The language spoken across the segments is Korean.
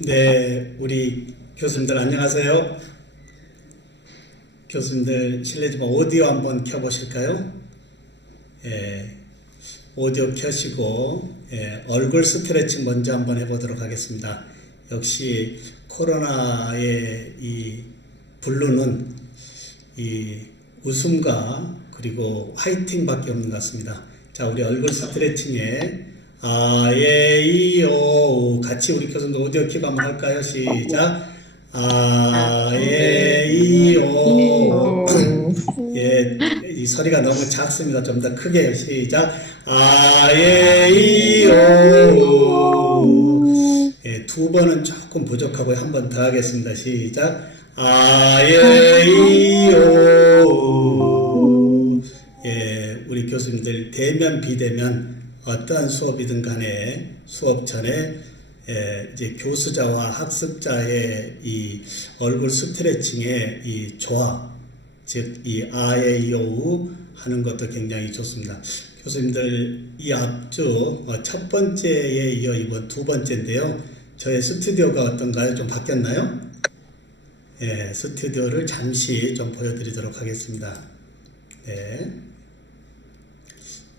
네, 우리 교수님들 안녕하세요. 교수님들 실례지만 오디오 한번 켜보실까요? 예, 오디오 켜시고 얼굴 스트레칭 먼저 한번 해보도록 하겠습니다. 역시 코로나의 이 블루는 이 웃음과 그리고 화이팅밖에 없는 것 같습니다. 자, 우리 얼굴 스트레칭에 아예이오 같이 우리 교수님들 오디오 킵 한번 할까요? 시작. 아예이오. 예, 이 소리가 너무 작습니다. 좀 더 크게 시작. 아예이오. 예, 두 번은 조금 부족하고 한 번 더 하겠습니다. 시작. 아예이오. 예, 우리 교수님들 대면 비대면 어떠한 수업이든 간에 수업 전에 이제 교수자와 학습자의 이 얼굴 스트레칭의 이 조화, 즉 이 아에이오우 하는 것도 굉장히 좋습니다. 교수님들 이 앞주 첫 번째에 이어 이번 두 번째인데요. 저의 스튜디오가 어떤가요? 좀 바뀌었나요? 예, 스튜디오를 잠시 좀 보여드리도록 하겠습니다. 네.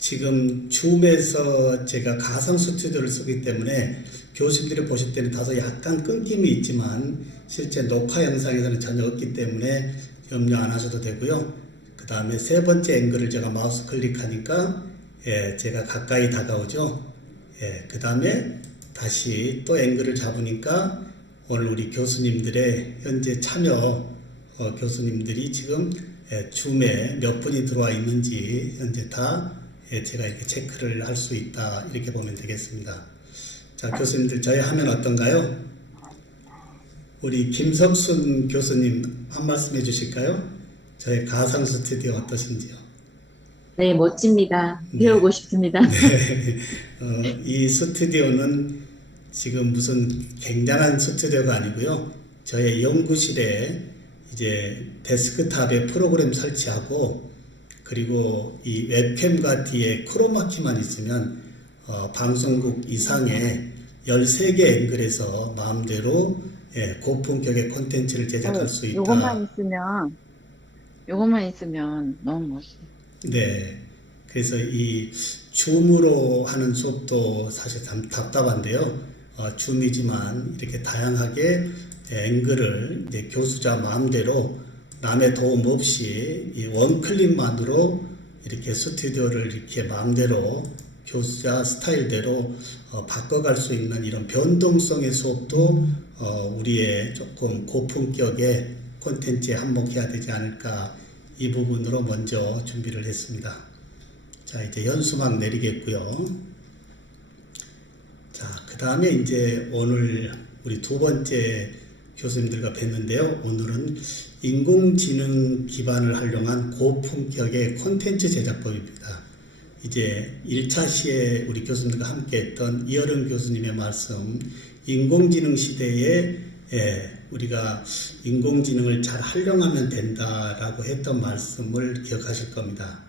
지금 줌에서 제가 가상 스튜디오를 쓰기 때문에 교수님들이 보실 때는 다소 약간 끊김이 있지만 실제 녹화 영상에서는 전혀 없기 때문에 염려 안 하셔도 되고요. 그 다음에 세 번째 앵글을 제가 마우스 클릭하니까 제가 가까이 다가오죠. 그 다음에 다시 또 앵글을 잡으니까 오늘 우리 교수님들의 현재 참여 교수님들이 지금 줌에 몇 분이 들어와 있는지 현재 다 제가 이렇게 체크를 할 수 있다, 이렇게 보면 되겠습니다. 자, 교수님들 저희 화면 어떤가요? 우리 김석순 교수님 한 말씀 해주실까요? 저희 가상 스튜디오 어떠신지요? 네, 멋집니다. 배우고 싶습니다. 네. 이 스튜디오는 지금 무슨 굉장한 스튜디오가 아니고요. 저의 연구실에 이제 데스크탑에 프로그램 설치하고 그리고 이 웹캠과 뒤에 크로마키만 있으면 방송국 이상의 13개 앵글에서 마음대로 고품격의 콘텐츠를 제작할 수 있다. 요것만 있으면 너무 멋있어요. 네. 그래서 이 줌으로 하는 수업도 사실 참 답답한데요. 줌이지만 이렇게 다양하게 앵글을 이제 교수자 마음대로 남의 도움 없이 이 원클릭만으로 이렇게 스튜디오를 이렇게 마음대로 교수자 스타일대로 바꿔갈 수 있는 이런 변동성의 수업도 우리의 조금 고품격의 콘텐츠에 한몫해야 되지 않을까, 이 부분으로 먼저 준비를 했습니다. 자, 이제 연수막 내리겠고요. 자, 그 다음에 이제 오늘 우리 두 번째 교수님들과 뵀는데요. 오늘은 인공지능 기반을 활용한 고품격의 콘텐츠 제작법입니다. 이제 1차 시에 우리 교수님들과 함께 했던 이어른 교수님의 말씀, 인공지능 시대에 우리가 인공지능을 잘 활용하면 된다라고 했던 말씀을 기억하실 겁니다.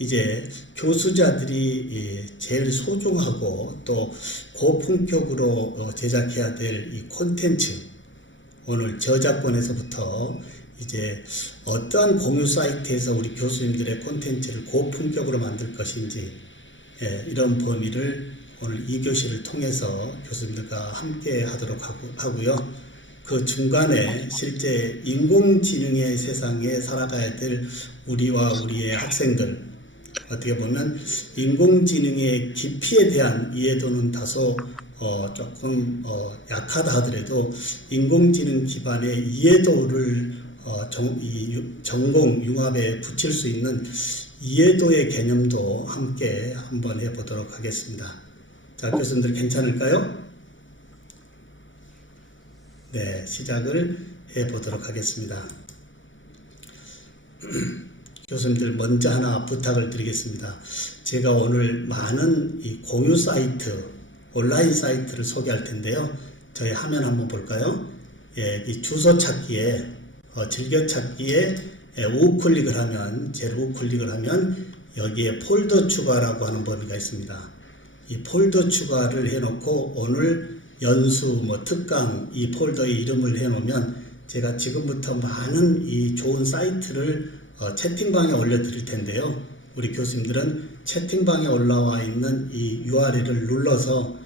이제 교수자들이 제일 소중하고 또 고품격으로 제작해야 될 이 콘텐츠, 오늘 저작권에서부터 이제 어떠한 공유 사이트에서 우리 교수님들의 콘텐츠를 고품격으로 만들 것인지, 이런 범위를 오늘 2교시를 통해서 교수님들과 함께 하도록 하고요. 그 중간에 실제 인공지능의 세상에 살아가야 될 우리와 우리의 학생들, 어떻게 보면 인공지능의 깊이에 대한 이해도는 다소 조금 약하다 하더라도 인공지능 기반의 이해도를 전공 융합에 붙일 수 있는 이해도의 개념도 함께 한번 해보도록 하겠습니다. 자, 교수님들 괜찮을까요? 네, 시작을 해보도록 하겠습니다. 교수님들 먼저 하나 부탁을 드리겠습니다. 제가 오늘 많은 이 공유 사이트, 온라인 사이트를 소개할 텐데요. 저희 화면 한번 볼까요? 이 주소 찾기에 즐겨찾기에 우클릭을 하면, 제일 우클릭을 하면 여기에 폴더 추가라고 하는 범위가 있습니다. 이 폴더 추가를 해놓고 오늘 연수, 뭐 특강 이 폴더에 이름을 해놓으면 제가 지금부터 많은 이 좋은 사이트를 채팅방에 올려드릴 텐데요. 우리 교수님들은 채팅방에 올라와 있는 이 URL을 눌러서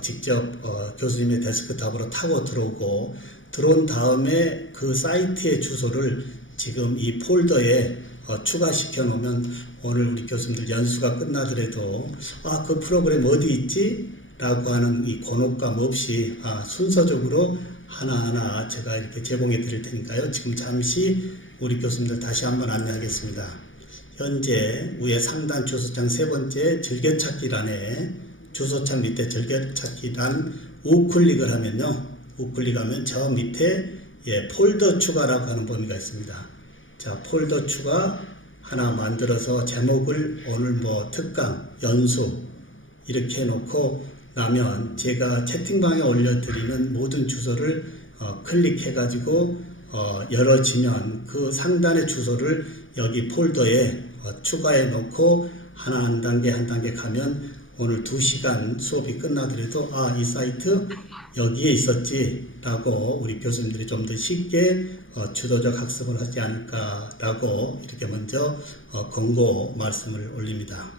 직접 교수님의 데스크탑으로 타고 들어오고 들어온 다음에 그 사이트의 주소를 지금 이 폴더에 추가시켜 놓으면 오늘 우리 교수님들 연수가 끝나더라도 그 프로그램 어디 있지? 라고 하는 이 곤혹감 없이 순서적으로 하나하나 제가 이렇게 제공해 드릴 테니까요. 지금 잠시 우리 교수님들 다시 한번 안내하겠습니다. 현재 위에 상단 주소창 세 번째 즐겨찾기란에 주소창 밑에 즐겨찾기란 우클릭을 하면요. 우클릭하면 저 밑에 폴더 추가라고 하는 범위가 있습니다. 자, 폴더 추가 하나 만들어서 제목을 오늘 뭐 특강, 연수 이렇게 해놓고 나면 제가 채팅방에 올려드리는 모든 주소를 클릭해가지고 열어지면 그 상단의 주소를 여기 폴더에 추가해 놓고 하나 한 단계 한 단계 가면 오늘 2시간 수업이 끝나더라도 이 사이트 여기에 있었지 라고 우리 교수님들이 좀 더 쉽게 주도적 학습을 하지 않을까 라고 이렇게 먼저 권고 말씀을 올립니다.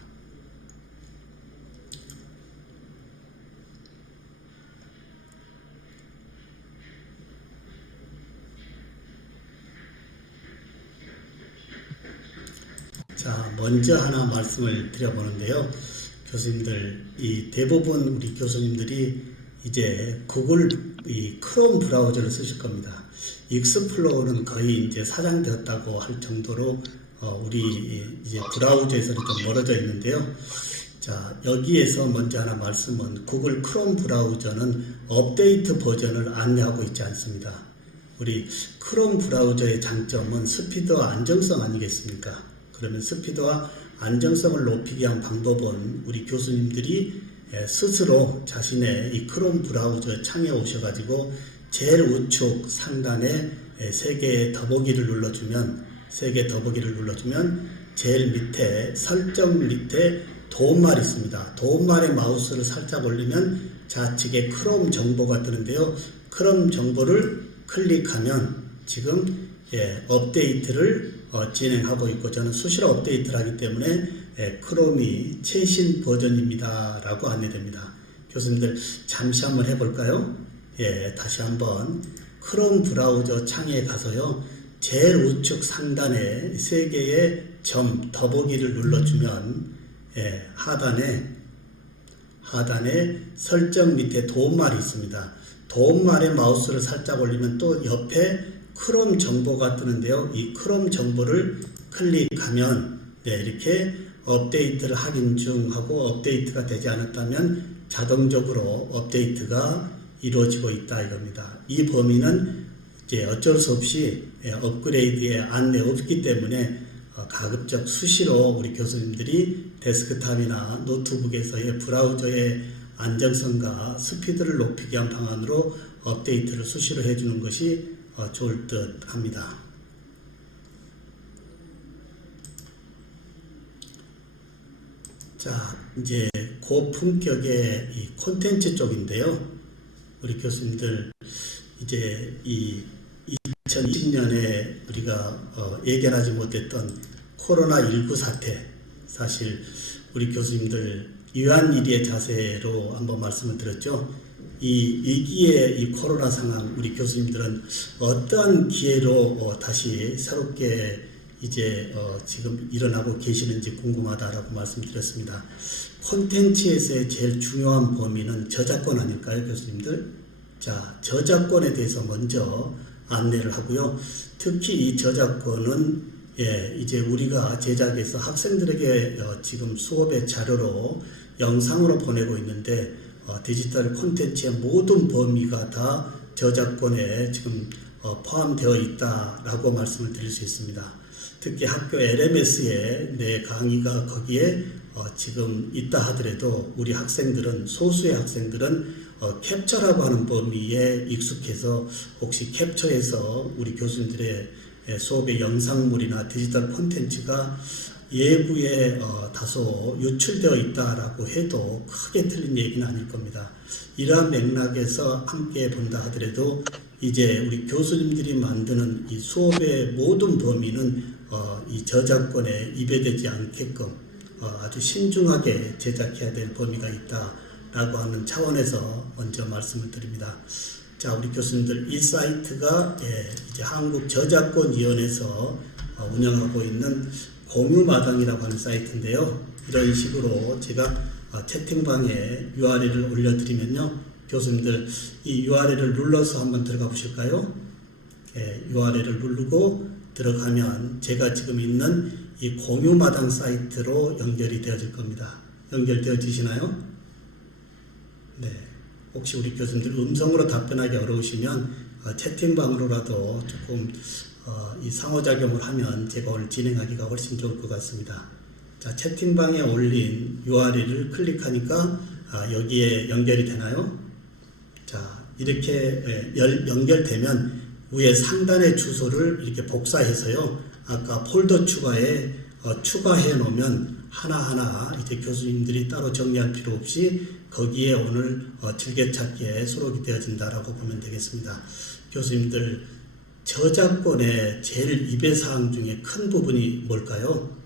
자, 먼저 하나 말씀을 드려보는데요. 교수님들, 이 대부분 우리 교수님들이 이제 구글 이 크롬 브라우저를 쓰실 겁니다. 익스플로어는 거의 이제 사장되었다고 할 정도로 우리 이제 브라우저에서는 좀 멀어져 있는데요. 자, 여기에서 먼저 하나 말씀은 구글 크롬 브라우저는 업데이트 버전을 안내하고 있지 않습니다. 우리 크롬 브라우저의 장점은 스피드와 안정성 아니겠습니까? 그러면 스피드와 안정성을 높이기 위한 방법은 우리 교수님들이 스스로 자신의 이 크롬 브라우저 창에 오셔가지고 제일 우측 상단에 세 개의 더보기를 눌러주면 제일 밑에 설정 밑에 도움말이 있습니다. 도움말에 마우스를 살짝 올리면 좌측에 크롬 정보가 뜨는데요. 크롬 정보를 클릭하면 지금 업데이트를 진행하고 있고 저는 수시로 업데이트를 하기 때문에 크롬이 최신 버전입니다 라고 안내됩니다. 교수님들 잠시 한번 해볼까요? 다시 한번 크롬 브라우저 창에 가서요. 제일 우측 상단에 세 개의 점 더보기를 눌러주면 하단에 설정 밑에 도움말이 있습니다. 도움말에 마우스를 살짝 올리면 또 옆에 크롬 정보가 뜨는데요. 이 크롬 정보를 클릭하면 이렇게 업데이트를 확인 중 하고 업데이트가 되지 않았다면 자동적으로 업데이트가 이루어지고 있다 이겁니다. 이 범위는 이제 어쩔 수 없이 업그레이드에 안내 없기 때문에 가급적 수시로 우리 교수님들이 데스크탑이나 노트북에서의 브라우저의 안정성과 스피드를 높이기 위한 방안으로 업데이트를 수시로 해주는 것이 좋을 듯 합니다. 자, 이제 고품격의 이 콘텐츠 쪽인데요. 우리 교수님들 이제 이 2020년에 우리가 예견하지 못했던 코로나19 사태, 사실 우리 교수님들 유한일의 자세로 한번 말씀을 드렸죠. 이 위기의 이 코로나 상황, 우리 교수님들은 어떠한 기회로 다시 새롭게 이제 지금 일어나고 계시는지 궁금하다라고 말씀드렸습니다. 콘텐츠에서의 제일 중요한 범위는 저작권 아닐까요, 교수님들? 자, 저작권에 대해서 먼저 안내를 하고요. 특히 이 저작권은 이제 우리가 제작해서 학생들에게 지금 수업의 자료로 영상으로 보내고 있는데 디지털 콘텐츠의 모든 범위가 다 저작권에 지금 포함되어 있다라고 말씀을 드릴 수 있습니다. 특히 학교 LMS에 내 강의가 거기에 지금 있다 하더라도 우리 학생들은 소수의 학생들은 캡처라고 하는 범위에 익숙해서 혹시 캡처해서 우리 교수님들의 수업의 영상물이나 디지털 콘텐츠가 예부에 다소 유출되어 있다라고 해도 크게 틀린 얘기는 아닐 겁니다. 이러한 맥락에서 함께 본다 하더라도 이제 우리 교수님들이 만드는 이 수업의 모든 범위는 이 저작권에 위배되지 않게끔 아주 신중하게 제작해야 될 범위가 있다라고 하는 차원에서 먼저 말씀을 드립니다. 자, 우리 교수님들, 이 사이트가 이제 한국저작권위원회에서 운영하고 있는 공유마당이라고 하는 사이트인데요. 이런 식으로 제가 채팅방에 URL을 올려드리면요, 교수님들 이 URL을 눌러서 한번 들어가 보실까요? URL을 누르고 들어가면 제가 지금 있는 이 공유마당 사이트로 연결이 되어질 겁니다. 연결되어지시나요? 네. 혹시 우리 교수님들 음성으로 답변하기 어려우시면 채팅방으로라도 조금 이 상호작용을 하면 제가 오늘 진행하기가 훨씬 좋을 것 같습니다. 자, 채팅방에 올린 URL을 클릭하니까 여기에 연결이 되나요? 자, 이렇게 연결되면 위에 상단의 주소를 이렇게 복사해서요, 아까 폴더 추가에 추가해 놓으면 하나하나 이제 교수님들이 따로 정리할 필요 없이 거기에 오늘 즐겨찾기에 수록이 되어진다라고 보면 되겠습니다. 교수님들, 저작권의 제일 위배사항 중에 큰 부분이 뭘까요?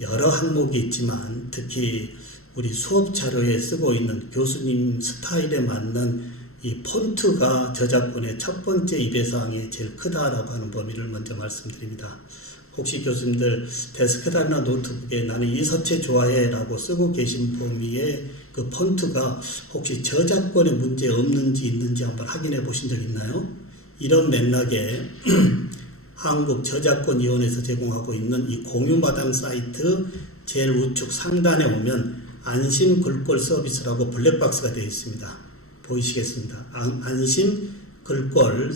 여러 항목이 있지만 특히 우리 수업 자료에 쓰고 있는 교수님 스타일에 맞는 이 폰트가 저작권의 첫 번째 위배사항이 제일 크다라고 하는 범위를 먼저 말씀드립니다. 혹시 교수님들 데스크탑이나 노트북에 나는 이 서체 좋아해 라고 쓰고 계신 범위의 그 폰트가 혹시 저작권에 문제 없는지 있는지 한번 확인해 보신 적 있나요? 이런 맥락에 한국저작권위원회에서 제공하고 있는 이 공유마당 사이트 제일 우측 상단에 오면 안심 글꼴 서비스라고 블랙박스가 되어 있습니다. 보이시겠습니다. 안심 글꼴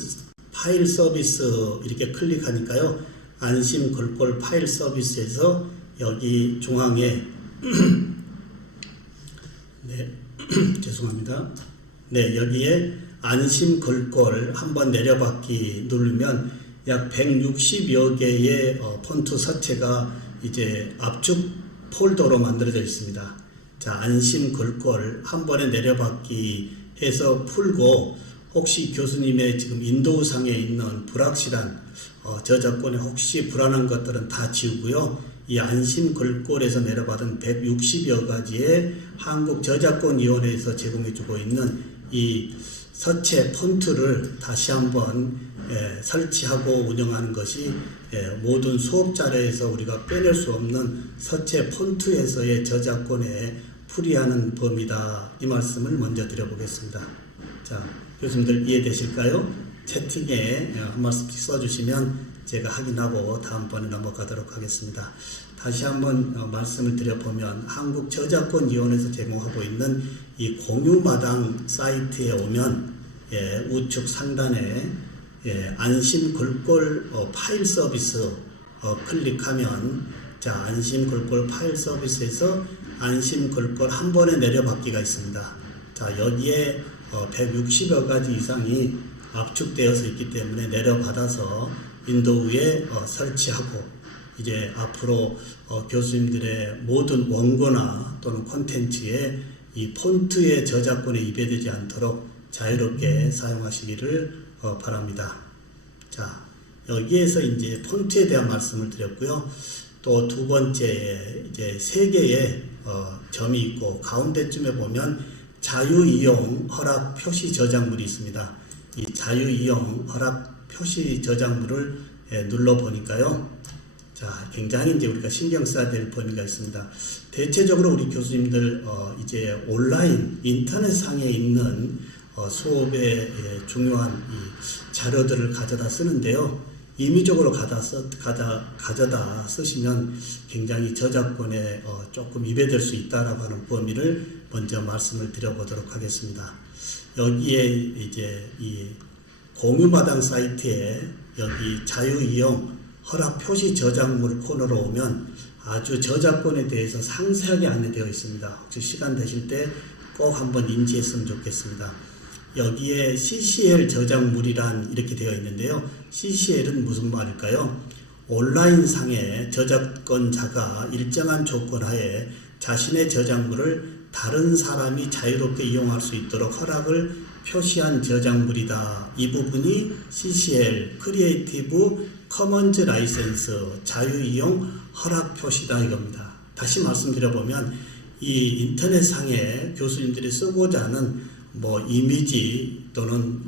파일 서비스 이렇게 클릭하니까요, 안심 글꼴 파일 서비스에서 여기 중앙에 네, 죄송합니다. 네, 여기에 안심 글꼴 한번 내려받기 누르면 약 160여 개의 폰트 서체가 이제 압축 폴더로 만들어져 있습니다. 자, 안심 글꼴 한 번에 내려받기 해서 풀고, 혹시 교수님의 지금 윈도우상에 있는 불확실한 저작권에 혹시 불안한 것들은 다 지우고요, 이 안심 글꼴에서 내려받은 160여 가지의 한국저작권위원회에서 제공해주고 있는 이 서체 폰트를 다시 한번 설치하고 운영하는 것이 모든 수업 자료에서 우리가 빼낼 수 없는 서체 폰트에서의 저작권에 풀이하는 범위다, 이 말씀을 먼저 드려보겠습니다. 자, 교수님들 이해되실까요? 채팅에 한 말씀씩 써주시면 제가 확인하고 다음번에 넘어가도록 하겠습니다. 다시 한번 말씀을 드려보면 한국저작권위원회에서 제공하고 있는 이 공유마당 사이트에 오면 우측 상단에 안심 글꼴 파일 서비스 클릭하면, 자, 안심 글꼴 파일 서비스에서 안심 글꼴 한 번에 내려받기가 있습니다. 자, 여기에 160여 가지 이상이 압축되어서 있기 때문에 내려받아서 윈도우에 설치하고, 이제 앞으로 교수님들의 모든 원고나 또는 콘텐츠에 이 폰트의 저작권에 위배되지 않도록 자유롭게 사용하시기를 바랍니다. 자, 여기에서 이제 폰트에 대한 말씀을 드렸고요. 또 두 번째, 이제 세 개의 점이 있고 가운데쯤에 보면 자유이용 허락 표시 저작물이 있습니다. 이 자유이용 허락 표시 저작물을 눌러 보니까요, 자, 굉장히 이제 우리가 신경 써야 될 범위가 있습니다. 대체적으로 우리 교수님들 이제 온라인 인터넷상에 있는 수업의 중요한 이 자료들을 가져다 쓰는데요, 임의적으로 가져다 쓰시면 굉장히 저작권에 조금 위배될 수 있다라고 하는 범위를 먼저 말씀을 드려보도록 하겠습니다. 여기에 이제 이 공유마당 사이트에 여기 자유이용 허락 표시 저작물 코너로 오면 아주 저작권에 대해서 상세하게 안내되어 있습니다. 혹시 시간 되실 때 꼭 한번 인지했으면 좋겠습니다. 여기에 CCL 저작물이란 이렇게 되어 있는데요. CCL은 무슨 말일까요? 온라인상의 저작권자가 일정한 조건 하에 자신의 저작물을 다른 사람이 자유롭게 이용할 수 있도록 허락을 표시한 저작물이다. 이 부분이 CCL 크리에이티브 커먼즈 라이센스 자유이용 허락 표시다 이겁니다. 다시 말씀드려보면 이 인터넷상에 교수님들이 쓰고자 하는 이미지 또는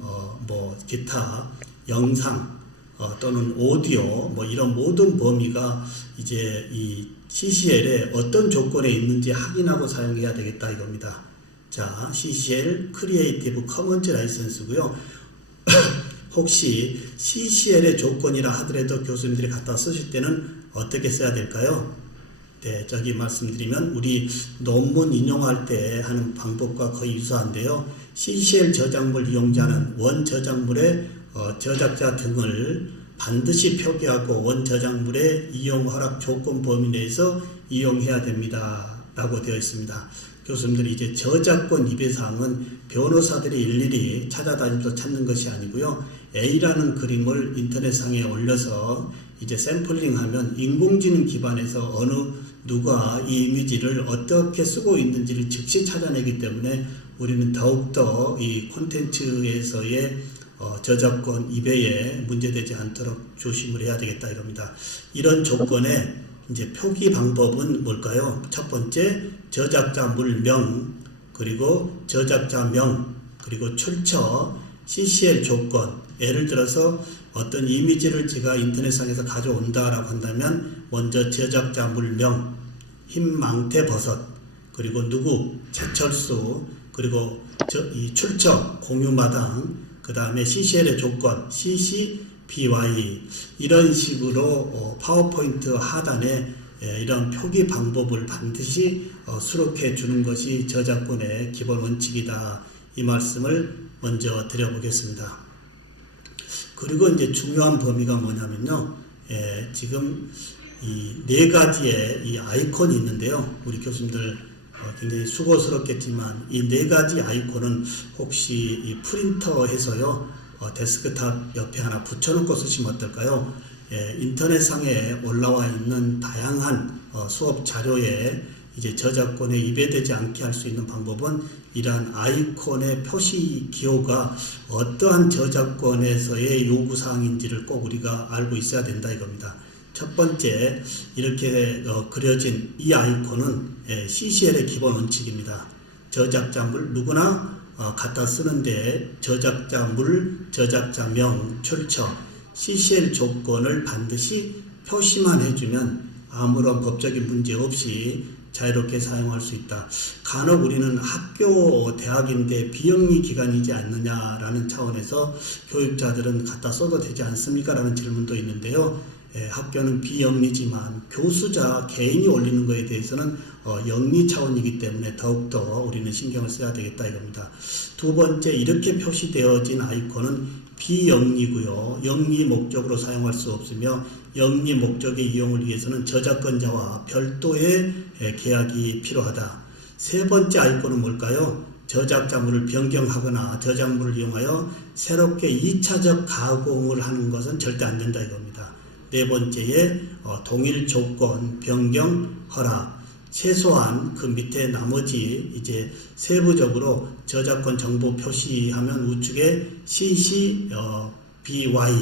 기타 영상 또는 오디오 이런 모든 범위가 이제 이 CCL에 어떤 조건에 있는지 확인하고 사용해야 되겠다 이겁니다. 자, CCL 크리에이티브 커먼즈 라이센스고요. 혹시 CCL의 조건이라 하더라도 교수님들이 갖다 쓰실 때는 어떻게 써야 될까요? 네, 저기 말씀드리면 우리 논문 인용할 때 하는 방법과 거의 유사한데요. CCL 저작물 이용자는 원 저작물의 저작자 등을 반드시 표기하고 원 저작물의 이용 허락 조건 범위 내에서 이용해야 됩니다. 라고 되어 있습니다. 교수님들이 이제 저작권 위배사항은 변호사들이 일일이 찾아다니면서 찾는 것이 아니고요. A라는 그림을 인터넷상에 올려서 이제 샘플링하면 인공지능 기반에서 어느 누가 이 이미지를 어떻게 쓰고 있는지를 즉시 찾아내기 때문에 우리는 더욱더 이 콘텐츠에서의 저작권 위배에 문제되지 않도록 조심을 해야 되겠다 이겁니다. 이런 조건에 이제 표기 방법은 뭘까요? 첫 번째, 저작자물명, 그리고 저작자명, 그리고 출처, CCL 조건. 예를 들어서 어떤 이미지를 제가 인터넷상에서 가져온다라고 한다면 먼저 저작자물명, 흰망태버섯, 그리고 누구, 최철수, 그리고 이 출처, 공유마당, 그 다음에 CCL의 조건, CC/BY 이런 식으로 파워포인트 하단에 이런 표기 방법을 반드시 수록해 주는 것이 저작권의 기본 원칙이다. 이 말씀을 먼저 드려보겠습니다. 그리고 이제 중요한 범위가 뭐냐면요. 지금 이 네 가지의 이 아이콘이 있는데요. 우리 교수님들 굉장히 수고스럽겠지만 이 네 가지 아이콘은 혹시 이 프린터해서요 데스크탑 옆에 하나 붙여놓고 쓰시면 어떨까요? 인터넷상에 올라와 있는 다양한 수업 자료에 이제 저작권에 위배되지 않게 할 수 있는 방법은 이러한 아이콘의 표시 기호가 어떠한 저작권에서의 요구사항인지를 꼭 우리가 알고 있어야 된다 이겁니다. 첫 번째, 이렇게 그려진 이 아이콘은 CCL의 기본 원칙입니다. 저작자물 누구나 갖다 쓰는데 저작자물, 저작자명, 출처, CCL 조건을 반드시 표시만 해주면 아무런 법적인 문제 없이 자유롭게 사용할 수 있다. 간혹 우리는 학교, 대학인데 비영리 기관이지 않느냐라는 차원에서 교육자들은 갖다 써도 되지 않습니까? 라는 질문도 있는데요. 학교는 비영리지만 교수자 개인이 올리는 것에 대해서는 영리 차원이기 때문에 더욱더 우리는 신경을 써야 되겠다 이겁니다. 두 번째, 이렇게 표시되어진 아이콘은 비영리고요. 영리 목적으로 사용할 수 없으며 영리 목적의 이용을 위해서는 저작권자와 별도의 계약이 필요하다. 세 번째 아이콘은 뭘까요? 저작자물을 변경하거나 저작물을 이용하여 새롭게 2차적 가공을 하는 것은 절대 안 된다 이겁니다. 네 번째에 동일 조건, 변경, 허락. 최소한 그 밑에 나머지 이제 세부적으로 저작권 정보 표시하면 우측에 CC, BY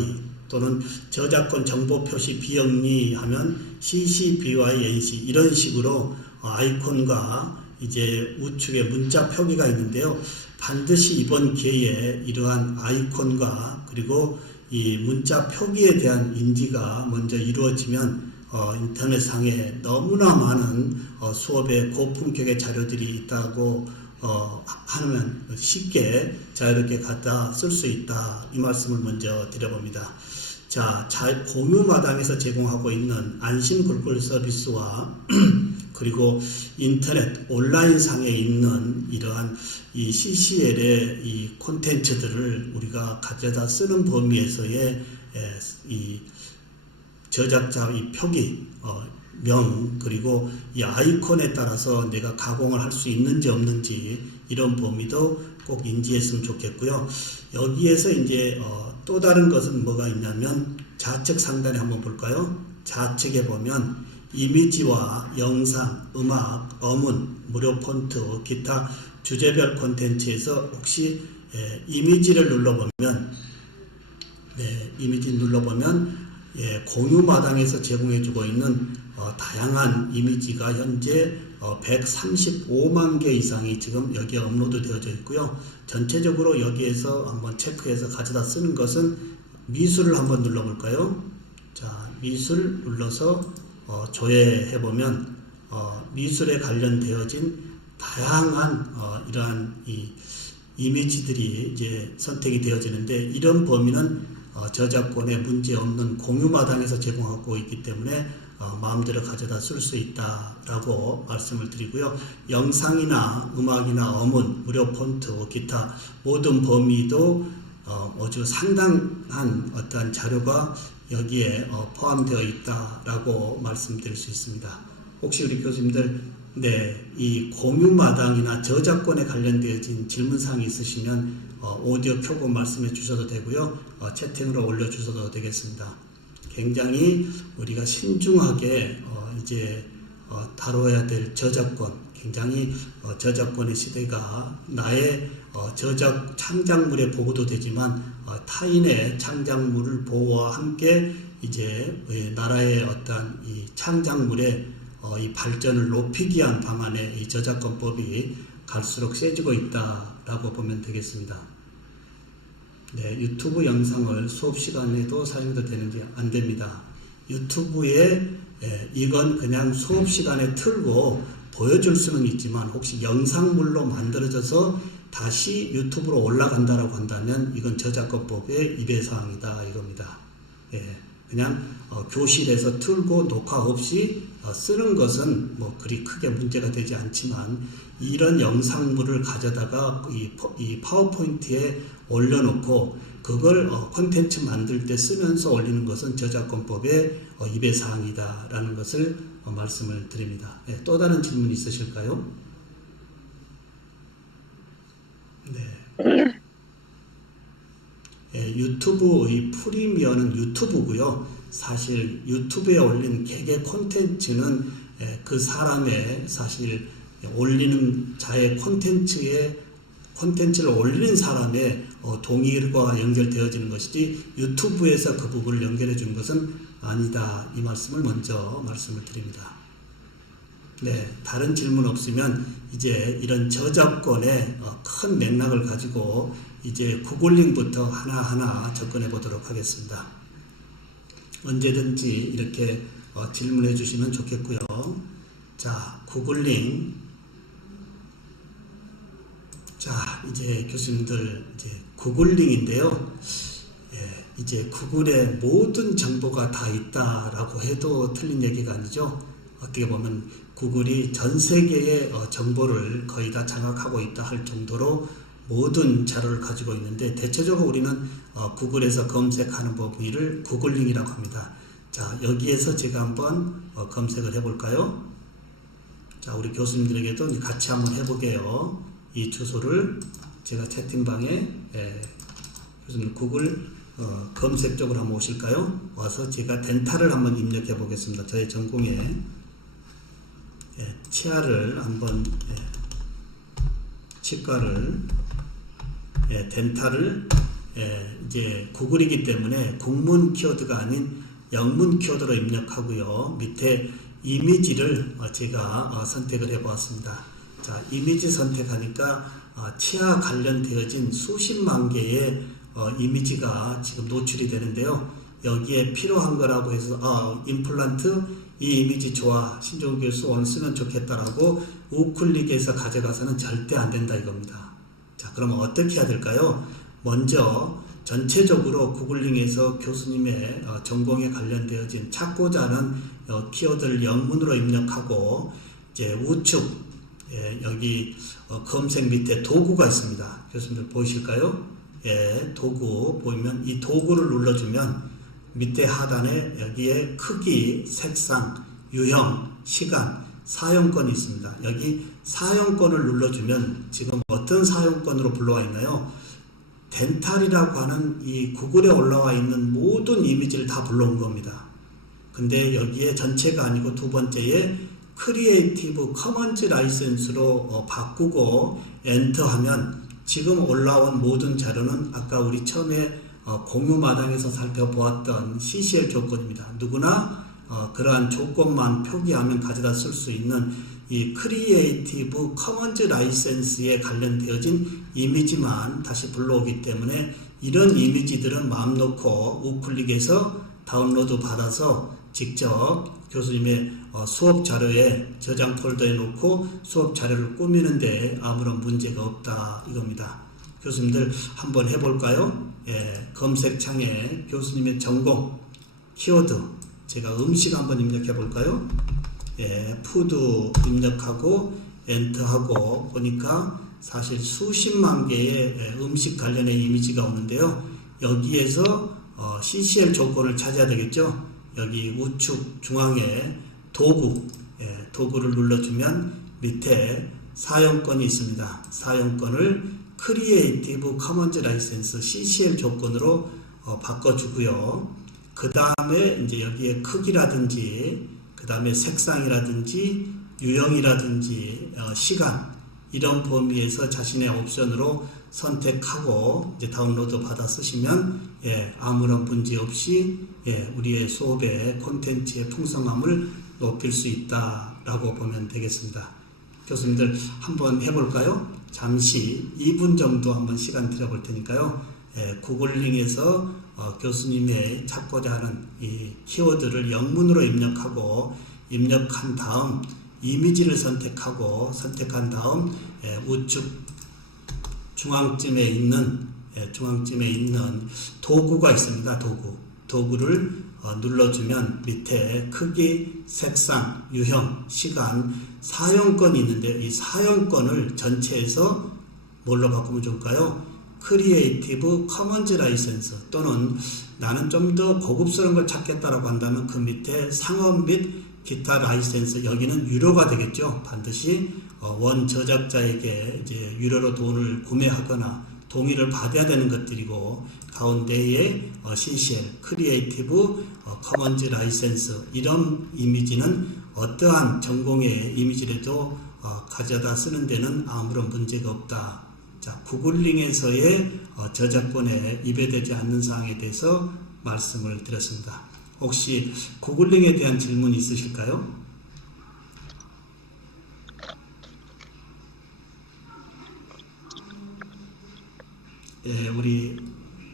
또는 저작권 정보 표시 비영리 하면 CC, BY, NC 이런 식으로 아이콘과 이제 우측에 문자 표기가 있는데요. 반드시 이번 기회에 이러한 아이콘과 그리고 이 문자 표기에 대한 인지가 먼저 이루어지면 인터넷상에 너무나 많은 수업의 고품격의 자료들이 있다고 하면 쉽게 자유롭게 갖다 쓸 수 있다. 이 말씀을 먼저 드려봅니다. 자, 공유마당에서 제공하고 있는 안심 글꼴 서비스와 그리고 인터넷 온라인상에 있는 이러한 이 CCL의 이 콘텐츠들을 우리가 가져다 쓰는 범위에서의 이 저작자 이 표기 명 그리고 이 아이콘에 따라서 내가 가공을 할 수 있는지 없는지 이런 범위도 꼭 인지했으면 좋겠고요. 여기에서 이제 또 다른 것은 뭐가 있냐면 좌측 상단에 한번 볼까요? 좌측에 보면 이미지와 영상, 음악, 어문, 무료 폰트, 기타 주제별 콘텐츠에서 혹시 이미지를 눌러보면 이미지 눌러보면 공유 마당에서 제공해주고 있는 다양한 이미지가 현재 135만 개 이상이 지금 여기에 업로드 되어져 있고요. 전체적으로 여기에서 한번 체크해서 가져다 쓰는 것은 미술을 한번 눌러볼까요? 자, 미술 눌러서 조회해보면 미술에 관련되어진 다양한 이러한 이미지들이 이제 선택이 되어지는데, 이런 범위는 저작권에 문제 없는 공유 마당에서 제공하고 있기 때문에 마음대로 가져다 쓸 수 있다라고 말씀을 드리고요. 영상이나 음악이나 어문, 무료 폰트, 기타 모든 범위도 아주 상당한 어떠한 자료가 여기에 포함되어 있다라고 말씀드릴 수 있습니다. 혹시 우리 교수님들 이 공유 마당이나 저작권에 관련되어진 질문사항이 있으시면 오디오 켜고 말씀해 주셔도 되고요. 채팅으로 올려 주셔도 되겠습니다. 굉장히 우리가 신중하게 이제 다뤄야 될 저작권, 굉장히 저작권의 시대가 나의 저작 창작물의 보호도 되지만 타인의 창작물을 보호와 함께 이제 나라의 어떤 이 창작물의 이 발전을 높이기 위한 방안에 이 저작권법이 갈수록 세지고 있다라고 보면 되겠습니다. 유튜브 영상을 수업 시간에도 사용해도 되는지 안 됩니다. 유튜브에 이건 그냥 수업 시간에 틀고 보여줄 수는 있지만 혹시 영상물로 만들어져서 다시 유튜브로 올라간다라고 한다면 이건 저작권법의 위배사항이다 이겁니다. 그냥 교실에서 틀고 녹화 없이 쓰는 것은 뭐 그리 크게 문제가 되지 않지만, 이런 영상물을 가져다가 이 파워포인트에 올려놓고 그걸 콘텐츠 만들 때 쓰면서 올리는 것은 저작권법의 위배사항이다라는 것을 말씀을 드립니다. 또 다른 질문 있으실까요? 유튜브의 프리미어는 유튜브고요. 사실 유튜브에 올린 개개 콘텐츠는 그 사람의 사실 올리는 자의 콘텐츠를 올리는 사람의 동의과 연결되어지는 것이지 유튜브에서 그 부분을 연결해 주는 것은 아니다. 이 말씀을 먼저 말씀을 드립니다. 다른 질문 없으면 이제 이런 저작권의 큰 맥락을 가지고 이제 구글링부터 하나하나 접근해 보도록 하겠습니다. 언제든지 이렇게 질문해 주시면 좋겠고요. 자, 구글링. 자, 이제 교수님들 이제 구글링인데요. 이제 구글에 모든 정보가 다 있다라고 해도 틀린 얘기가 아니죠. 어떻게 보면 구글이 전 세계의 정보를 거의 다 장악하고 있다 할 정도로 모든 자료를 가지고 있는데, 대체적으로 우리는 구글에서 검색하는 범위를 구글링이라고 합니다. 자, 여기에서 제가 한번 검색을 해볼까요? 자, 우리 교수님들에게도 같이 한번 해보게요. 이 주소를 제가 채팅방에 교수님 구글 검색 쪽으로 한번 오실까요? 와서 제가 덴탈을 한번 입력해 보겠습니다. 저의 전공에 치아를 한번 치과를 덴탈을 이제 구글이기 때문에 국문 키워드가 아닌 영문 키워드로 입력하고요. 밑에 이미지를 제가 선택을 해 보았습니다. 자, 이미지 선택하니까 치아 관련되어진 수십만 개의 이미지가 지금 노출이 되는데요. 여기에 필요한 거라고 해서 임플란트 이 이미지 좋아, 신종훈 교수 오늘 쓰면 좋겠다라고 우클릭해서 가져가서는 절대 안 된다 이겁니다. 자, 그러면 어떻게 해야 될까요? 먼저 전체적으로 구글링에서 교수님의 전공에 관련되어진 찾고자 하는 키워드를 영문으로 입력하고 이제 우측 여기 검색 밑에 도구가 있습니다. 교수님들 보이실까요? 도구 보이면 이 도구를 눌러주면 밑에 하단에 여기에 크기, 색상, 유형, 시간, 사용권이 있습니다. 여기 사용권을 눌러주면 지금 어떤 사용권으로 불러와 있나요? 덴탈이라고 하는 이 구글에 올라와 있는 모든 이미지를 다 불러온 겁니다. 근데 여기에 전체가 아니고 두 번째에 크리에이티브 커먼즈 라이센스로 바꾸고 엔터하면 지금 올라온 모든 자료는 아까 우리 처음에 공유 마당에서 살펴보았던 CCL 조건입니다. 누구나 그러한 조건만 표기하면 가져다 쓸 수 있는 이 크리에이티브 커먼즈 라이센스에 관련되어진 이미지만 다시 불러오기 때문에 이런 이미지들은 마음 놓고 우클릭해서 다운로드 받아서 직접 교수님의 수업 자료에 저장 폴더에 놓고 수업 자료를 꾸미는데 아무런 문제가 없다 이겁니다. 교수님들 한번 해볼까요? 예, 검색창에 교수님의 전공 키워드 제가 음식 한번 입력해 볼까요? 예, 푸드 입력하고 엔터하고 보니까 사실 수십만 개의 음식 관련의 이미지가 오는데요. 여기에서 CCL 조건을 찾아야 되겠죠. 여기 우측 중앙에 도구, 도구를 눌러주면 밑에 사용권이 있습니다. 사용권을 크리에이티브 커먼즈 라이센스 CCL 조건으로 바꿔주고요. 그 다음에 이제 여기에 크기라든지 그 다음에 색상이라든지 유형이라든지 시간 이런 범위에서 자신의 옵션으로 선택하고 이제 다운로드 받아 쓰시면 아무런 문제 없이 우리의 수업의 콘텐츠의 풍성함을 높일 수 있다라고 보면 되겠습니다. 교수님들 한번 해볼까요? 잠시 2분 정도 한번 시간 드려볼 테니까요. 구글링에서 교수님의 찾고자 하는 이 키워드를 영문으로 입력하고 입력한 다음 이미지를 선택한 다음 우측 중앙쯤에 있는 도구가 있습니다. 도구를 눌러주면 밑에 크기, 색상, 유형, 시간, 사용권이 있는데 이 사용권을 전체에서 뭘로 바꾸면 좋을까요? 크리에이티브 커먼즈 라이센스 또는 나는 좀 더 고급스러운 걸 찾겠다라고 한다면 그 밑에 상업 및 기타 라이센스 여기는 유료가 되겠죠. 반드시 원 저작자에게 이제 유료로 돈을 구매하거나 동의를 받아야 되는 것들이고 가운데에 CCL 크리에이티브 커먼즈 라이센스 이런 이미지는 어떠한 전공의 이미지라도 가져다 쓰는 데는 아무런 문제가 없다. 자, 구글링에서의 저작권에 위배되지 않는 사항에 대해서 말씀을 드렸습니다. 혹시 구글링에 대한 질문 있으실까요? 예, 우리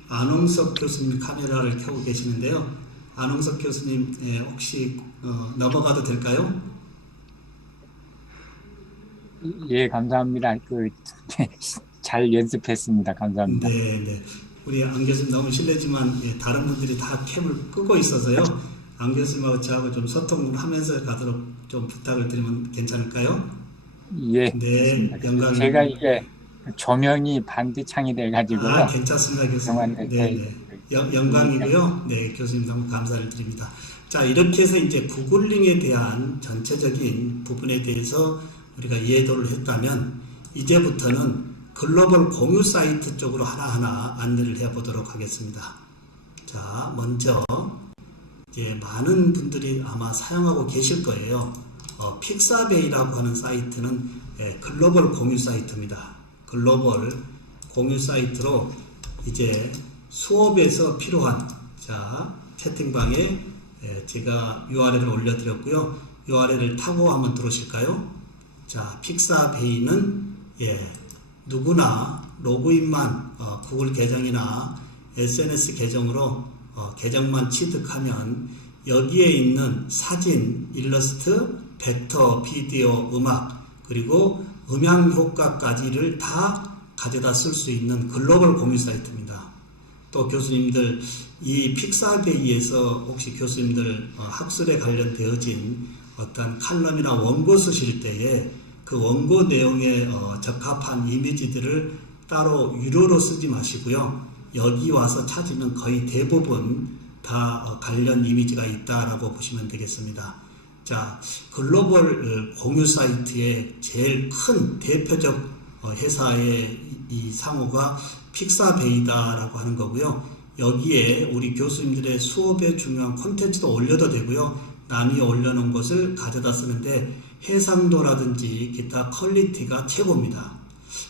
안홍석 교수님 카메라를 켜고 계시는데요. 안홍석 교수님 혹시 넘어가도 될까요? 예, 감사합니다. 잘 연습했습니다. 감사합니다. 네. 우리 안 교수님 너무 실례지만 다른 분들이 다 캠을 끄고 있어서요. 안 교수님하고 저하고 좀 소통을 하면서 가도록 좀 부탁을 드리면 괜찮을까요? 예, 네, 영광입니다. 제가 이게 조명이 반대창이 돼가지고요. 괜찮습니다, 교수님. 네. 영광이고요. 네, 교수님 너무 감사를 드립니다. 자, 이렇게 해서 이제 구글링에 대한 전체적인 부분에 대해서 우리가 이해도를 했다면 이제부터는 글로벌 공유 사이트 쪽으로 하나하나 안내를 해보도록 하겠습니다. 자, 먼저 이제 많은 분들이 아마 사용하고 계실 거예요. 픽사베이라고 하는 사이트는 글로벌 공유 사이트입니다. 글로벌 공유 사이트로 이제 수업에서 필요한 채팅방에 제가 URL을 올려드렸고요. URL을 타고 한번 들어오실까요? 자, 픽사베이는 누구나 로그인만 구글 계정이나 SNS 계정으로 계정만 취득하면 여기에 있는 사진, 일러스트, 벡터, 비디오, 음악 그리고 음향 효과까지를 다 가져다 쓸 수 있는 글로벌 공유 사이트입니다. 또 교수님들 이 픽사베이에서 혹시 교수님들 학술에 관련되어진 어떤 칼럼이나 원고 쓰실 때에 그 원고 내용에 적합한 이미지들을 따로 유료로 쓰지 마시고요. 여기 와서 찾으면 거의 대부분 다 관련 이미지가 있다라고 보시면 되겠습니다. 자, 글로벌 공유 사이트의 제일 큰 대표적 회사의 이 상호가 픽사베이다라고 하는 거고요. 여기에 우리 교수님들의 수업에 중요한 콘텐츠도 올려도 되고요. 남이 올려놓은 것을 가져다 쓰는데 해상도라든지 기타 퀄리티가 최고입니다.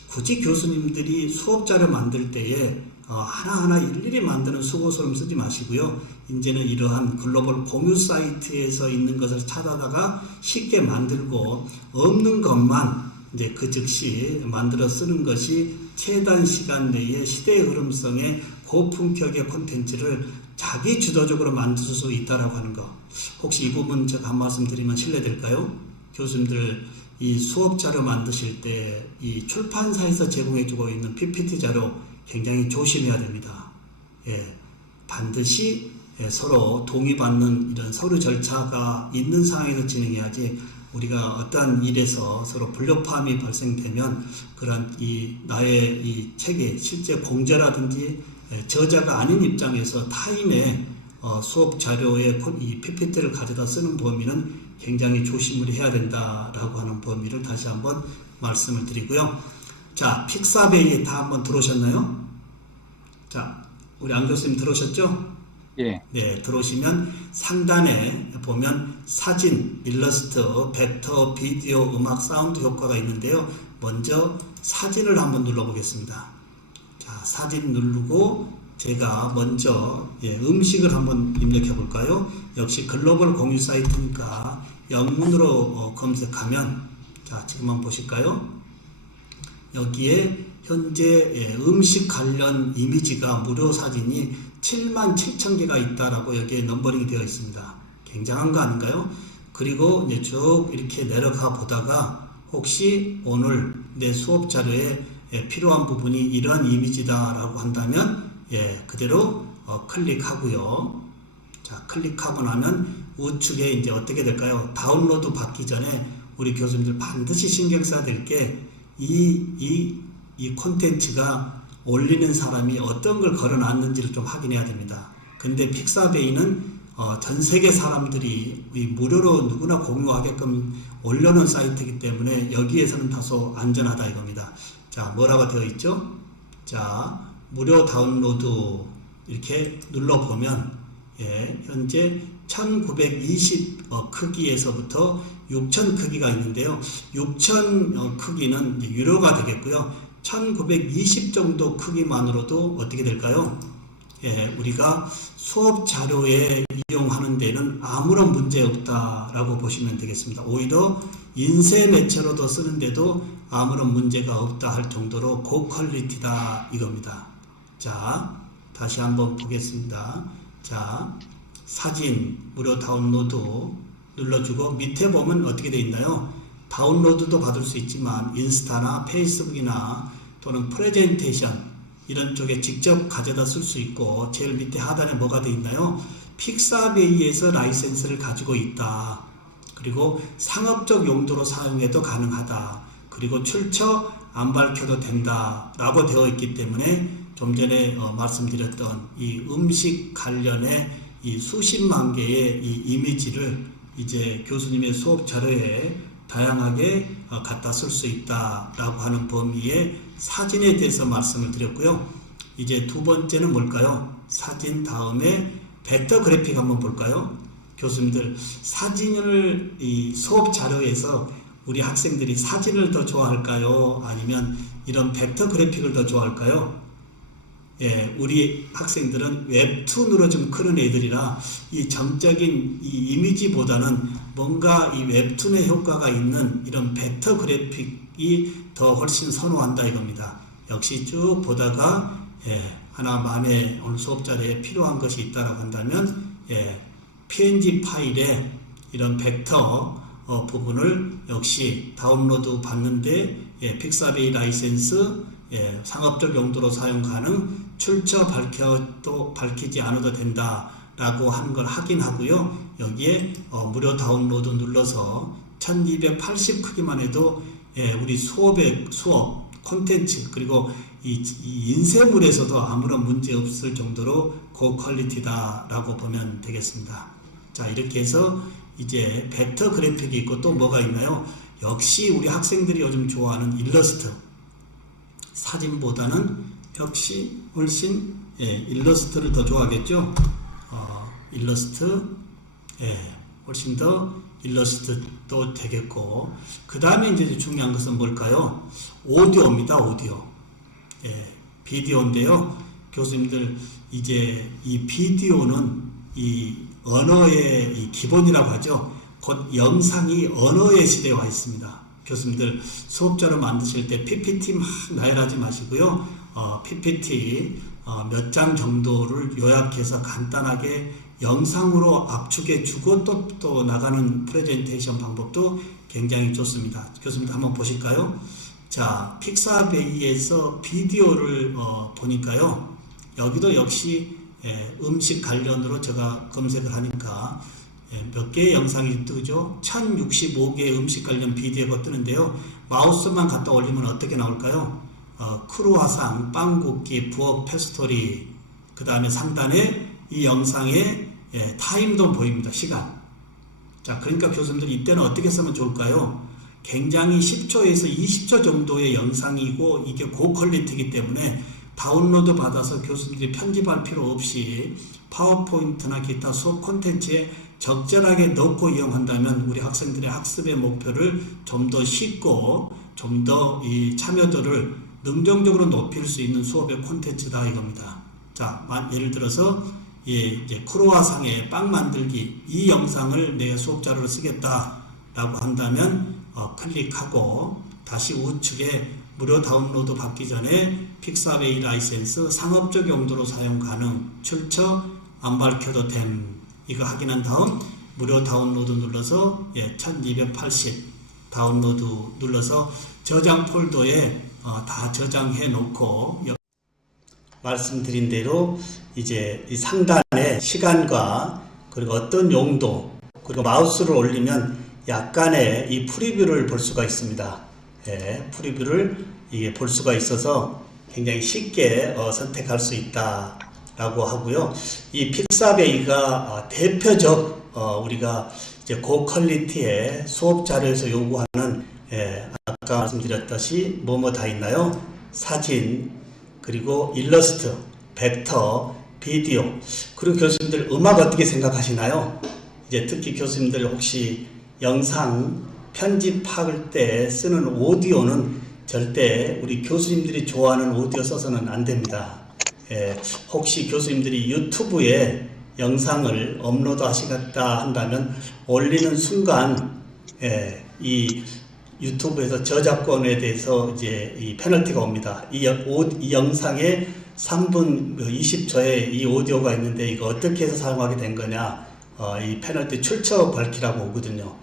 굳이 교수님들이 수업 자료 만들 때에 하나하나 일일이 만드는 수고스러움 쓰지 마시고요. 이제는 이러한 글로벌 공유 사이트에서 있는 것을 찾아다가 쉽게 만들고 없는 것만 이제 그 즉시 만들어 쓰는 것이 최단 시간 내에 시대의 흐름성의 고품격의 콘텐츠를 자기 주도적으로 만들 수 있다라고 하는 거. 혹시 이 부분 제가 한 말씀 드리면 실례될까요? 교수님들 이 수업 자료 만드실 때 이 출판사에서 제공해주고 있는 PPT 자료 굉장히 조심해야 됩니다. 예, 반드시 서로 동의받는 이런 서류 절차가 있는 상황에서 진행해야지 우리가 어떠한 일에서 서로 불협화음이 발생되면 그런 나의 이 책의 실제 공저라든지 저자가 아닌 입장에서 타인의 수업 자료에 이 PPT를 가져다 쓰는 범위는 굉장히 조심을 해야 된다라고 하는 범위를 다시 한번 말씀을 드리고요. 자, 픽사베이에 다 한번 들어오셨나요? 자, 우리 안 교수님 들어오셨죠? 예. 네, 들어오시면 상단에 보면 사진, 일러스트, 벡터, 비디오, 음악, 사운드 효과가 있는데요. 먼저 사진을 한번 눌러보겠습니다. 자, 사진 누르고 제가 먼저 음식을 한번 입력해 볼까요? 역시 글로벌 공유 사이트니까 영문으로 검색하면 자, 지금 한번 보실까요? 여기에 현재 음식 관련 이미지가 무료 사진이 77,000개가 있다라고 여기에 넘버링이 되어 있습니다. 굉장한 거 아닌가요? 그리고 이제 쭉 이렇게 내려가 보다가 혹시 오늘 내 수업 자료에 필요한 부분이 이러한 이미지다라고 한다면 그대로 클릭하고요. 자, 클릭하고 나면 우측에 이제 어떻게 될까요? 다운로드 받기 전에 우리 교수님들 반드시 신경 써야 될 게 이 콘텐츠가 올리는 사람이 어떤 걸 걸어놨는지를 좀 확인해야 됩니다. 근데 픽사베이는 전 세계 사람들이 무료로 누구나 공유하게끔 올려놓은 사이트이기 때문에 여기에서는 다소 안전하다 이겁니다. 자, 뭐라고 되어 있죠? 자, 무료 다운로드 이렇게 눌러보면 현재 1920 크기에서부터 6000 크기가 있는데요. 6000 크기는 유료가 되겠고요. 1920 정도 크기만으로도 어떻게 될까요? 우리가 수업 자료에 이용하는 데는 아무런 문제 없다라고 보시면 되겠습니다. 오히려 인쇄 매체로도 쓰는데도 아무런 문제가 없다 할 정도로 고퀄리티다 이겁니다. 자, 다시 한번 보겠습니다. 자, 사진 무료 다운로드 눌러주고 밑에 보면 어떻게 되어 있나요? 다운로드도 받을 수 있지만 인스타나 페이스북이나 또는 프레젠테이션 이런 쪽에 직접 가져다 쓸 수 있고 제일 밑에 하단에 뭐가 되어 있나요? 픽사베이에서 라이센스를 가지고 있다. 그리고 상업적 용도로 사용해도 가능하다. 그리고 출처 안 밝혀도 된다 라고 되어 있기 때문에 좀 전에 말씀드렸던 이 음식 관련의 이 수십만 개의 이 이미지를 이제 교수님의 수업 자료에 다양하게 갖다 쓸 수 있다라고 하는 범위의 사진에 대해서 말씀을 드렸고요. 이제 두 번째는 뭘까요? 사진 다음에 벡터 그래픽 한번 볼까요? 교수님들 사진을 이 수업 자료에서 우리 학생들이 사진을 더 좋아할까요? 아니면 이런 벡터 그래픽을 더 좋아할까요? 우리 학생들은 웹툰으로 좀 크는 애들이라 이 정적인 이 이미지보다는 뭔가 이 웹툰의 효과가 있는 이런 벡터 그래픽이 더 훨씬 선호한다 이겁니다. 역시 쭉 보다가 하나 마음에 오늘 수업 자료에 필요한 것이 있다라고 한다면 PNG 파일에 이런 벡터 부분을 역시 다운로드 받는데 픽사베이 라이센스 상업적 용도로 사용 가능, 출처 밝히지 않아도 된다 라고 하는 걸 확인하고요. 여기에 무료 다운로드 눌러서 1280 크기만 해도 우리 수업 콘텐츠 그리고 이 인쇄물에서도 아무런 문제 없을 정도로 고퀄리티다 라고 보면 되겠습니다. 자, 이렇게 해서 이제 벡터 그래픽이 있고 또 뭐가 있나요? 역시 우리 학생들이 요즘 좋아하는 일러스트. 사진보다는 역시 훨씬 일러스트를 더 좋아하겠죠. 일러스트, 훨씬 더 일러스트도 되겠고, 그 다음에 이제 중요한 것은 뭘까요? 오디오입니다. 오디오. 비디오인데요. 교수님들 이제 이 비디오는 이 언어의 이 기본이라고 하죠. 곧 영상이 언어의 시대에 와 있습니다. 교수님들 수업자료 만드실 때 PPT 막 나열하지 마시고요. PPT 몇 장 정도를 요약해서 간단하게 영상으로 압축해 주고 또 나가는 프레젠테이션 방법도 굉장히 좋습니다. 교수님들 한번 보실까요? 자, 픽사베이에서 비디오를 보니까요. 여기도 역시 음식 관련으로 제가 검색을 하니까 몇 개의 영상이 뜨죠? 1065개의 음식 관련 비디오가 뜨는데요. 마우스만 갖다 올리면 어떻게 나올까요? 크루아상, 빵 굽기, 부엌 페스토리, 그 다음에 상단에 이 영상의 타임도 보입니다. 시간. 자, 그러니까 교수님들 이때는 어떻게 쓰면 좋을까요? 굉장히 10초에서 20초 정도의 영상이고 이게 고퀄리티이기 때문에 다운로드 받아서 교수님들이 편집할 필요 없이 파워포인트나 기타 수업 콘텐츠에 적절하게 넣고 이용한다면 우리 학생들의 학습의 목표를 좀 더 쉽고 좀 더 이 참여도를 능동적으로 높일 수 있는 수업의 콘텐츠다 이겁니다. 자, 예를 들어서 이제 크루아상의 빵 만들기 이 영상을 내 수업 자료로 쓰겠다라고 한다면 클릭하고 다시 우측에 무료 다운로드 받기 전에 픽사베이 라이센스 상업적 용도로 사용 가능 출처 안 밝혀도 됨 이거 확인한 다음 무료 다운로드 눌러서 1280 다운로드 눌러서 저장 폴더에 다 저장해 놓고 말씀드린 대로 이제 이 상단에 시간과 그리고 어떤 용도 그리고 마우스를 올리면 약간의 이 프리뷰를 볼 수가 있습니다. 프리뷰를 이게 볼 수가 있어서 굉장히 쉽게 선택할 수 있다라고 하고요. 이 픽사베이가 대표적 우리가 이제 고퀄리티의 수업 자료에서 요구하는 아까 말씀드렸듯이 뭐뭐 다 있나요? 사진 그리고 일러스트, 벡터, 비디오 그리고 교수님들 음악 어떻게 생각하시나요? 이제 특히 교수님들 혹시 영상 편집할 때 쓰는 오디오는 절대 우리 교수님들이 좋아하는 오디오 써서는 안 됩니다. 혹시 교수님들이 유튜브에 영상을 업로드 하시겠다 한다면 올리는 순간 이 유튜브에서 저작권에 대해서 이제 이 페널티가 옵니다. 이 영상에 3분 20초의 이 오디오가 있는데 이거 어떻게 해서 사용하게 된 거냐 이 페널티 출처 밝히라고 오거든요.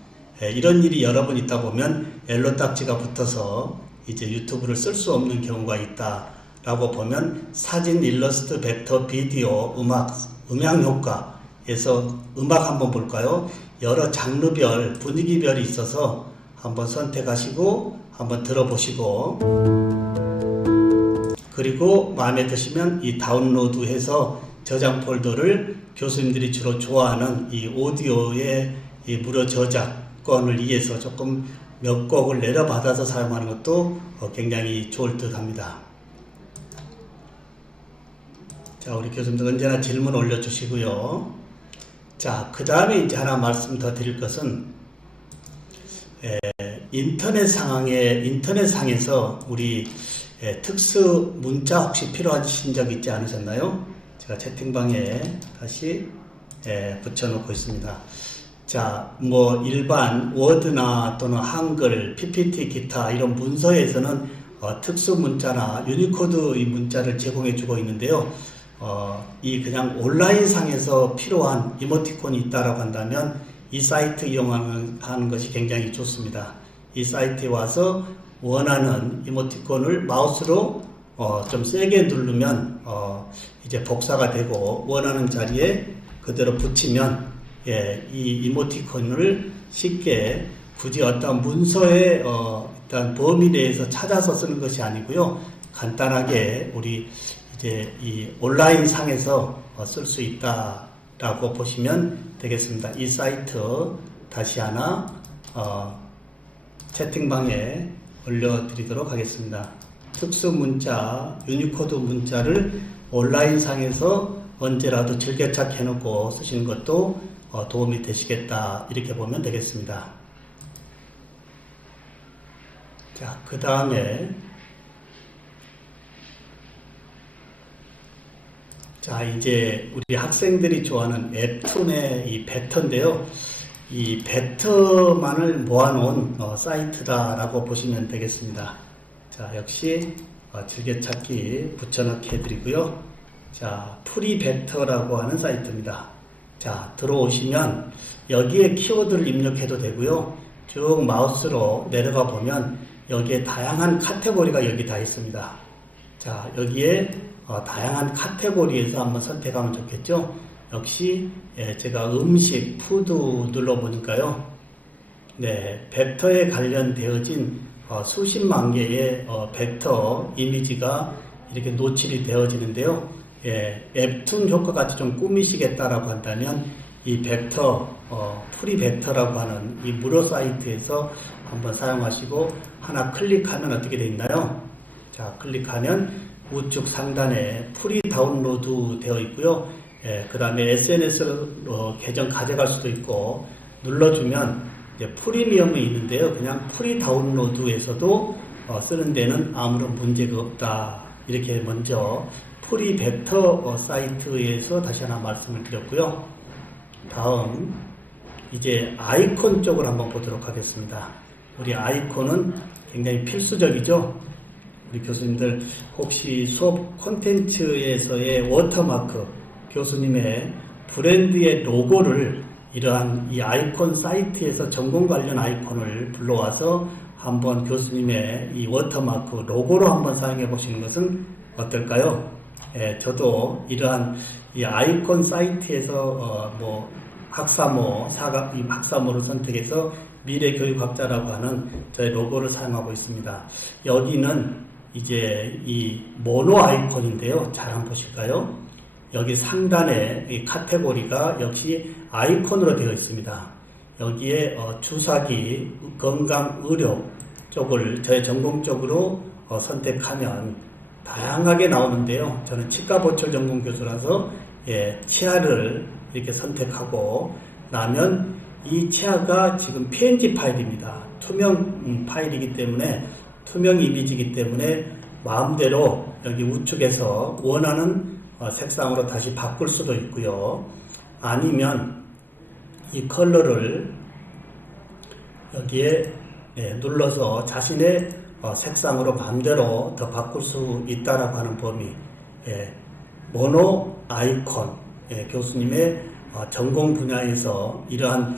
이런 일이 여러 번 있다 보면 옐로 딱지가 붙어서 이제 유튜브를 쓸 수 없는 경우가 있다라고 보면 사진, 일러스트, 벡터, 비디오, 음향 효과에서 음악 한번 볼까요? 여러 장르별, 분위기별이 있어서 한번 선택하시고 한번 들어보시고 그리고 마음에 드시면 이 다운로드해서 저장 폴더를 교수님들이 주로 좋아하는 이 오디오의 이 무료 저작권을 위해서 조금 몇 곡을 내려받아서 사용하는 것도 굉장히 좋을 듯 합니다. 자, 우리 교수님들 언제나 질문 올려주시고요. 자, 그 다음에 이제 하나 말씀 더 드릴 것은 인터넷상에서 우리 특수 문자 혹시 필요하신 적 있지 않으셨나요? 제가 채팅방에 다시 붙여놓고 있습니다. 자, 뭐 일반 워드나 또는 한글, PPT, 기타 이런 문서에서는 특수 문자나 유니코드 이 문자를 제공해 주고 있는데요. 이 그냥 온라인 상에서 필요한 이모티콘이 있다라고 한다면 이 사이트 이용하는 것이 굉장히 좋습니다. 이 사이트에 와서 원하는 이모티콘을 마우스로 좀 세게 누르면 이제 복사가 되고 원하는 자리에 그대로 붙이면 이 이모티콘을 쉽게 굳이 어떤 문서의 일단 범위 내에서 찾아서 쓰는 것이 아니고요. 간단하게 우리 이제 이 온라인 상에서 쓸 수 있다라고 보시면 되겠습니다. 이 사이트 다시 하나 채팅방에 올려드리도록 하겠습니다. 특수 문자, 유니코드 문자를 온라인상에서 언제라도 즐겨찾기 해놓고 쓰시는 것도 도움이 되시겠다, 이렇게 보면 되겠습니다. 자, 그 다음에 자, 이제 우리 학생들이 좋아하는 웹툰의 이 벡터인데요. 이 벡터만을 모아놓은 사이트다라고 보시면 되겠습니다. 자, 역시 즐겨찾기 붙여넣기 해드리고요. 자, 프리벡터라고 하는 사이트입니다. 자, 들어오시면 여기에 키워드를 입력해도 되고요. 쭉 마우스로 내려가 보면 여기에 다양한 카테고리가 여기 다 있습니다. 자, 여기에 다양한 카테고리에서 한번 선택하면 좋겠죠. 역시 제가 음식, 푸드 눌러보니까요. 네, 벡터에 관련되어진 수십만 개의 벡터 이미지가 이렇게 노출이 되어지는데요. 웹툰 효과같이 좀 꾸미시겠다라고 한다면 이 벡터, 프리벡터라고 하는 이 무료 사이트에서 한번 사용하시고, 하나 클릭하면 어떻게 되어 있나요? 자, 클릭하면 우측 상단에 프리 다운로드 되어 있고요. 그 다음에 SNS로 계정 가져갈 수도 있고, 눌러주면 이제 프리미엄이 있는데요. 그냥 프리 다운로드에서도 쓰는 데는 아무런 문제가 없다. 이렇게 먼저 프리벡터 사이트에서 다시 하나 말씀을 드렸고요. 다음 이제 아이콘 쪽을 한번 보도록 하겠습니다. 우리 아이콘은 굉장히 필수적이죠. 우리 교수님들 혹시 수업 콘텐츠에서의 워터마크, 교수님의 브랜드의 로고를 이러한 이 아이콘 사이트에서 전공 관련 아이콘을 불러와서 한번 교수님의 이 워터마크 로고로 한번 사용해 보시는 것은 어떨까요? 저도 이러한 이 아이콘 사이트에서 학사모, 이 학사모를 선택해서 미래교육학자라고 하는 저의 로고를 사용하고 있습니다. 여기는 이제 이 모노 아이콘인데요. 잘 한번 보실까요? 여기 상단에 이 카테고리가 역시 아이콘으로 되어 있습니다. 여기에 주사기, 건강, 의료 쪽을 저의 전공 쪽으로 선택하면 다양하게 나오는데요. 저는 치과보철 전공 교수라서 치아를 이렇게 선택하고 나면 이 치아가 지금 PNG 파일입니다. 투명 파일이기 때문에, 투명 이미지이기 때문에 마음대로 여기 우측에서 원하는 색상으로 다시 바꿀 수도 있고요. 아니면 이 컬러를 여기에 눌러서 자신의 색상으로 마음대로 더 바꿀 수 있다라고 하는 범위. 모노 아이콘, 교수님의 전공 분야에서 이러한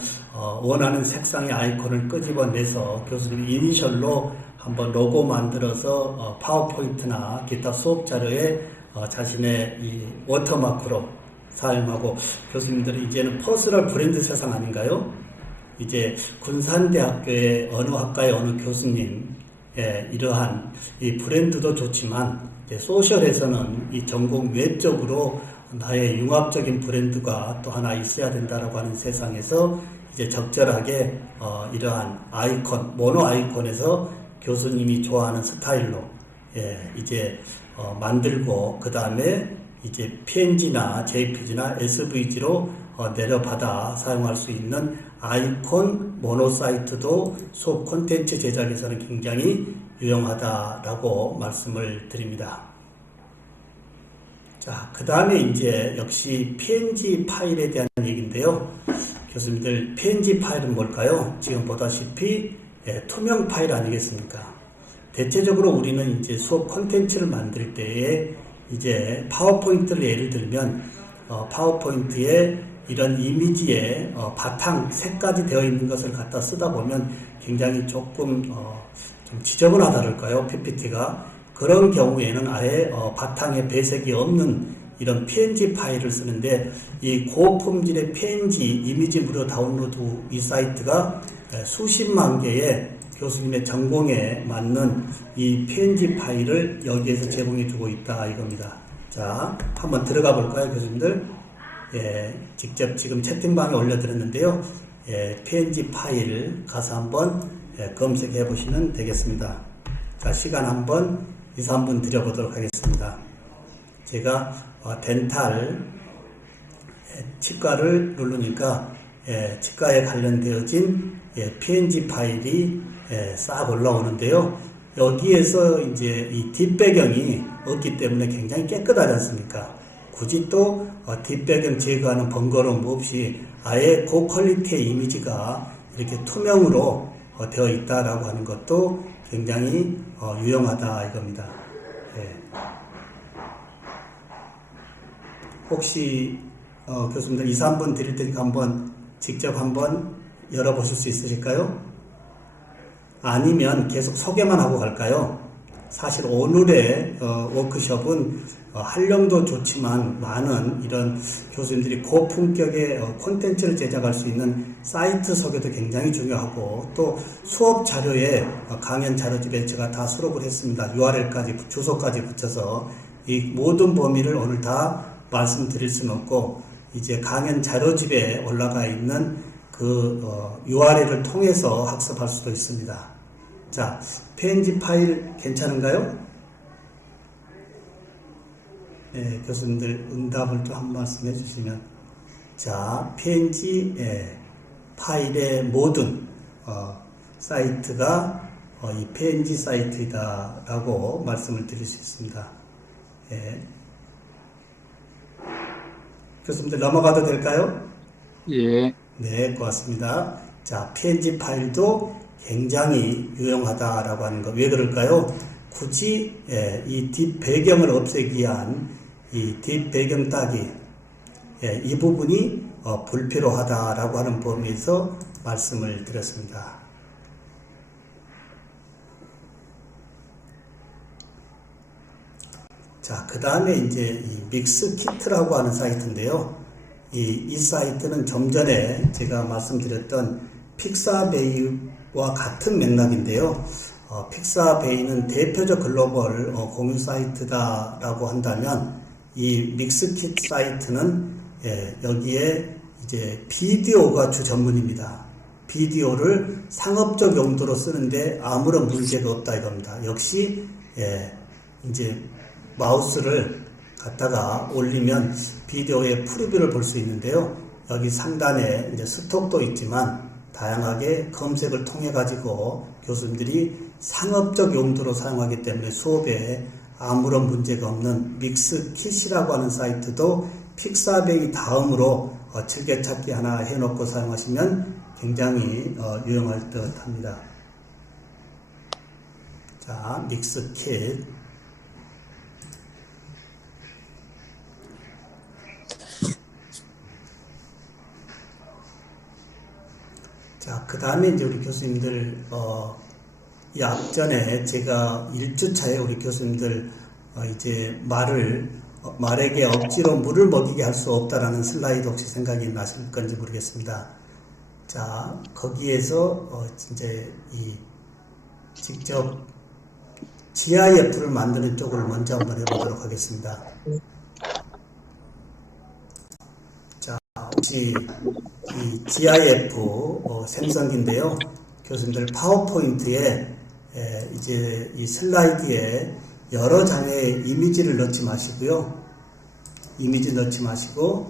원하는 색상의 아이콘을 끄집어내서 교수님 이니셜로 한번 로고 만들어서 파워포인트나 기타 수업 자료에 자신의 이 워터마크로 사용하고, 교수님들이 이제는 퍼스널 브랜드 세상 아닌가요? 이제 군산대학교의 어느 학과의 어느 교수님, 이러한 이 브랜드도 좋지만 소셜에서는 이 전공 외적으로 나의 융합적인 브랜드가 또 하나 있어야 된다라고 하는 세상에서 이제 적절하게 이러한 아이콘, 모노 아이콘에서 교수님이 좋아하는 스타일로 이제 만들고, 그 다음에 이제 PNG나 JPG나 SVG로 내려받아 사용할 수 있는 아이콘 모노 사이트도 수업 콘텐츠 제작에서는 굉장히 유용하다라고 말씀을 드립니다. 자, 그 다음에 이제 역시 PNG 파일에 대한 얘기인데요. 교수님들, PNG 파일은 뭘까요? 지금 보다시피 투명 파일 아니겠습니까? 대체적으로 우리는 이제 수업 콘텐츠를 만들 때에 이제 파워포인트를 예를 들면 파워포인트에 이런 이미지에 바탕 색까지 되어 있는 것을 갖다 쓰다 보면 굉장히 조금 좀 지저분하다랄까요? PPT가. 그런 경우에는 아예 바탕에 배색이 없는 이런 PNG 파일을 쓰는데, 이 고품질의 PNG 이미지 무료 다운로드 이 사이트가 수십만 개의 교수님의 전공에 맞는 이 PNG 파일을 여기에서 제공해 주고 있다 이겁니다. 자, 한번 들어가 볼까요, 교수님들? 직접 지금 채팅방에 올려드렸는데요. PNG 파일 가서 한번 검색해 보시면 되겠습니다. 자, 시간 한번 2, 3분 드려보도록 하겠습니다. 제가 덴탈 치과를 누르니까 치과에 관련되어진 PNG 파일이 싹 올라오는데요. 여기에서 이제 이 뒷배경이 없기 때문에 굉장히 깨끗하지 않습니까? 굳이 또 뒷배경 제거하는 번거로움 없이 아예 고퀄리티의 이미지가 이렇게 투명으로 되어 있다라고 하는 것도 굉장히 유용하다 이겁니다. 혹시 교수님들 2, 3분 드릴 테니까 한번 직접 한번 열어보실 수 있으실까요? 아니면 계속 소개만 하고 갈까요? 사실 오늘의 워크숍은 활용도 좋지만 많은 이런 교수님들이 고품격의 콘텐츠를 제작할 수 있는 사이트 소개도 굉장히 중요하고 또 수업 자료에 강연 자료집에 제가 다 수록을 했습니다. URL까지 주소까지 붙여서 이 모든 범위를 오늘 다 말씀드릴 수는 없고 이제 강연 자료집에 올라가 있는 그 URL을 통해서 학습할 수도 있습니다. 자, PNG 파일 괜찮은가요? 네, 교수님들 응답을 또 한 말씀 해주시면. 자, PNG 파일의 모든 사이트가 이 PNG 사이트이다 라고 말씀을 드릴 수 있습니다. 교수님들 넘어가도 될까요? 예. 네, 고맙습니다. 자, PNG 파일도 굉장히 유용하다라고 하는 거. 왜 그럴까요? 굳이 이 뒷배경을 없애기 위한 이 뒷배경 따기 이 부분이 불필요하다라고 하는 범위에서 말씀을 드렸습니다. 자, 그 다음에 이제 이 믹스키트라고 하는 사이트인데요. 이 사이트는 좀 전에 제가 말씀드렸던 픽사베이와 같은 맥락인데요. 픽사베이는 대표적 글로벌 공유 사이트다라고 한다면 이 믹스킷 사이트는 여기에 이제 비디오가 주 전문입니다. 비디오를 상업적 용도로 쓰는데 아무런 문제가 없다 이겁니다. 역시 이제 마우스를 갖다가 올리면 비디오의 프리뷰를 볼 수 있는데요. 여기 상단에 이제 스톡도 있지만 다양하게 검색을 통해 가지고 교수님들이 상업적 용도로 사용하기 때문에 수업에 아무런 문제가 없는 믹스킷이라고 하는 사이트도 픽사베이 다음으로 즐겨찾기 하나 해놓고 사용하시면 굉장히 유용할 듯 합니다. 자, 믹스킷. 자, 그 다음에 이제 우리 교수님들, 이 앞전에 제가 1주차에 우리 교수님들, 이제 말에게 억지로 물을 먹이게 할 수 없다라는 슬라이드 혹시 생각이 나실 건지 모르겠습니다. 자, 거기에서, 이제 직접 GIF를 만드는 쪽을 먼저 한번 해보도록 하겠습니다. 자, 혹시 이 GIF 생성기인데요. 교수님들 파워포인트에 이제 이 슬라이드에 여러 장의 이미지를 넣지 마시고요. 이미지 넣지 마시고,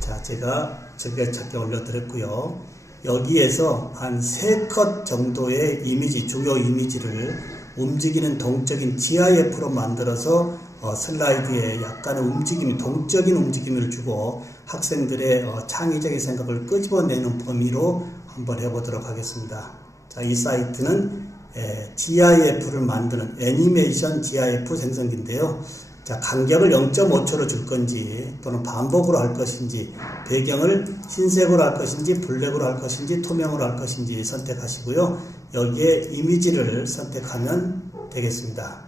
자, 제가 즐겨찾기 올려드렸고요. 여기에서 한 3컷 정도의 이미지, 주요 이미지를 움직이는 동적인 GIF로 만들어서 슬라이드에 약간의 움직임, 동적인 움직임을 주고 학생들의 창의적인 생각을 끄집어내는 범위로 한번 해보도록 하겠습니다. 자, 이 사이트는 GIF를 만드는 애니메이션 GIF 생성기인데요. 자, 간격을 0.5초로 줄 건지 또는 반복으로 할 것인지 배경을 흰색으로 할 것인지 블랙으로 할 것인지 투명으로 할 것인지 선택하시고요. 여기에 이미지를 선택하면 되겠습니다.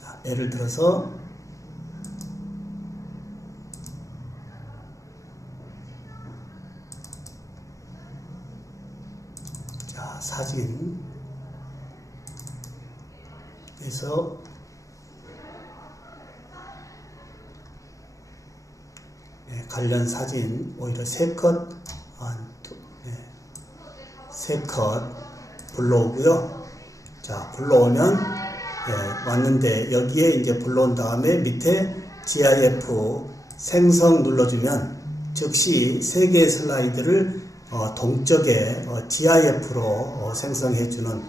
자, 예를 들어서 자, 사진에서 관련 사진 오히려 3컷, 세 컷 불러오고요. 자, 불러오면 왔는데 여기에 이제 불러온 다음에 밑에 GIF 생성 눌러주면 즉시 3개의 슬라이드를 동적에 GIF로 생성해주는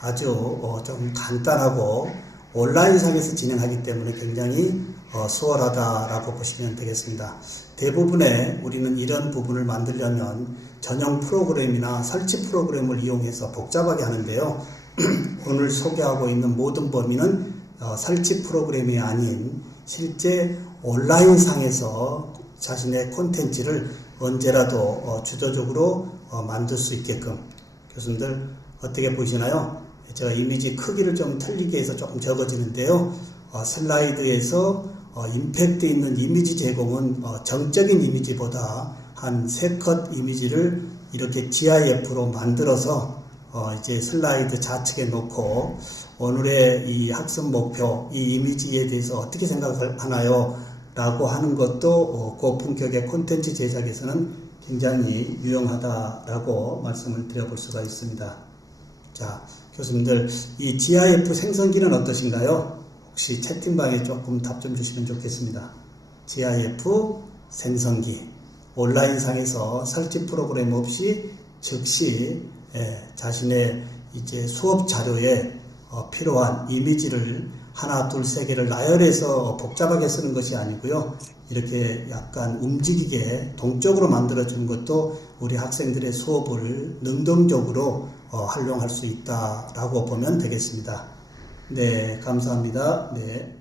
아주 좀 간단하고 온라인상에서 진행하기 때문에 굉장히 수월하다라고 보시면 되겠습니다. 대부분의 우리는 이런 부분을 만들려면 전용 프로그램이나 설치 프로그램을 이용해서 복잡하게 하는데요. 오늘 소개하고 있는 모든 범위는 설치 프로그램이 아닌 실제 온라인상에서 자신의 콘텐츠를 언제라도 주도적으로 만들 수 있게끔. 교수님들 어떻게 보시나요? 제가 이미지 크기를 좀 틀리게 해서 조금 적어지는데요. 슬라이드에서 임팩트 있는 이미지 제공은 정적인 이미지보다 한 3컷 이미지를 이렇게 GIF로 만들어서 이제 슬라이드 좌측에 놓고 오늘의 이 학습 목표, 이 이미지에 대해서 어떻게 생각하나요? 라고 하는 것도 고품격의 콘텐츠 제작에서는 굉장히 유용하다라고 말씀을 드려볼 수가 있습니다. 자, 교수님들, 이 GIF 생성기는 어떠신가요? 혹시 채팅방에 조금 답 좀 주시면 좋겠습니다. GIF 생성기. 온라인상에서 설치 프로그램 없이 즉시 자신의 이제 수업 자료에 필요한 이미지를 하나, 둘, 세 개를 나열해서 복잡하게 쓰는 것이 아니고요. 이렇게 약간 움직이게 동적으로 만들어주는 것도 우리 학생들의 수업을 능동적으로 활용할 수 있다라고 보면 되겠습니다. 네, 감사합니다. 네.